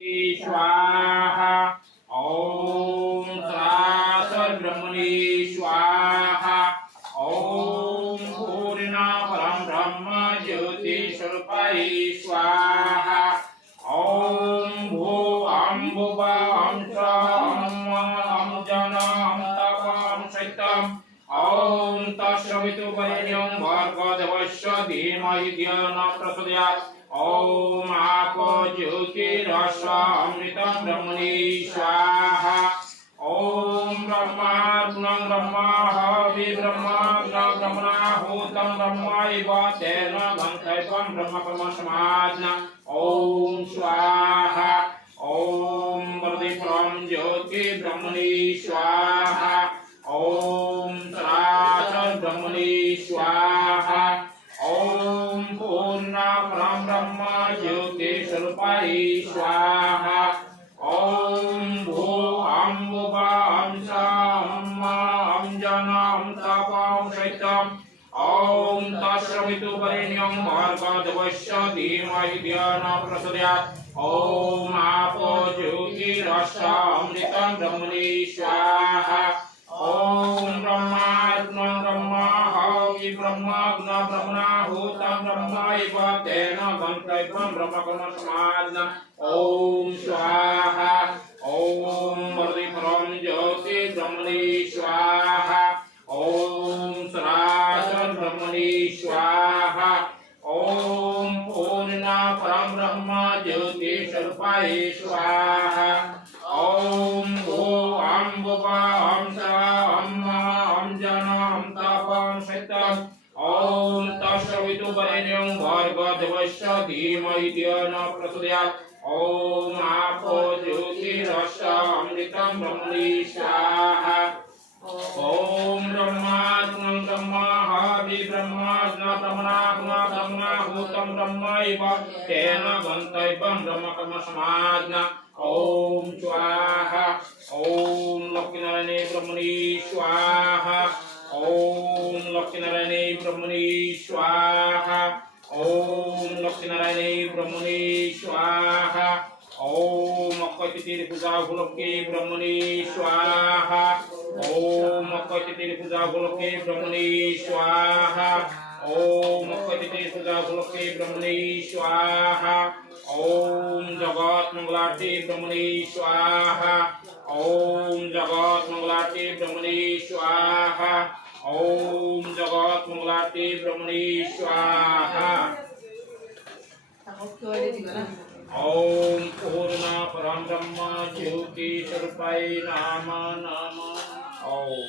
स्वाहा। ओम सरासर ब्रह्मणे स्वाहा। ओम पूर्णा परम ब्रह्म ज्योति स्वरूपाय स्वाहा। ओम भू भुवा जन तपम सैतम। ओम तस्सवितुर्वरेण्यं भर्गो धीमहि धियो न प्रचोदयात्। ओम आपो ज्योतिरसमृतं ब्रह्मणे स्वाहा। ओम ब्रह्माग्नं ब्रह्म हवि ब्रह्माग्नं ब्रह्मणाहुतं ब्रह्मैव तेन गन्तव्यं ब्रह्मकर्म समाज्ञा। ओम स्वाहा। ओम वरदे ज्योति ब्रह्मणे स्वाहा। ओम सरासर ब्रह्मणे स्वाहा। ओम पूर्ण परम ब्रह्म ज्योति स्वरूपाय स्वाहा। ओम भू भुवा जन तपम सैतम। ओम तस्सवितुर्वरेण्यं भर्गो धीमहि धियो न प्रचोदयात्। ओम आपो ज्योतिरसमृतं ब्रह्मणे स्वाहा। ओम ब्रह्माग्नं ब्रह्म हवि ब्रह्माग्नं ब्रह्मणाहुतं ब्रह्मैव तेन गन्तव्यं ब्रह्मकर्म समाज्ञा। ओम स्वाहा। ओम वरदे ज्योति ब्रह्मणे स्वाहा। ओम सरासर ब्रह्मणे स्वाहा। ओम पूर्ण परम ब्रह्म ज्योति स्वरूपाय स्वाहा। ओम भू भुवा जन तपम सैतम। ओम तस्सवितुर्वरेण्यं भर्गो धीमहि धियो न प्रचोदयात्। ओम आपो ज्योतिरसमृतं ब्रह्मणे स्वाहा। ओम ब्रह्माग्नं ब्रह्म हवि ब्रह्माग्नं ब्रह्मणाहुतं ब्रह्मैव तेन गन्तव्यं ब्रह्मकर्म समाज्ञा। ओम स्वाहा। ओम लक्ष्मीनारायणे ब्रह्मणे स्वाहा। ओम लक्ष्मीनारायणे ब्रह्मणे स्वाहा। ओम लक्ष्मीनारायणे ब्रह्मणे स्वाहा। ओम अक्षय तृतीया पूजा उपलक्षे ब्रह्मणे स्वाहा। ओम अक्षय तृतीया पूजा उपलक्षे ब्रह्मणे स्वाहा। ओम अक्षय तृतीया पूजा उपलक्षे ब्रह्मणे स्वाहा। ओम जगत मंगलार्थे ब्रह्मणे स्वाहा। ओम जगत मंगलार्थे ब्रह्मणे स्वाहा। ओम जगत मंगलार्थे ब्रह्मणे स्वाहा। ओम पूर्ण परम ब्रह्म ज्योति स्वरूपाय नमः। ओम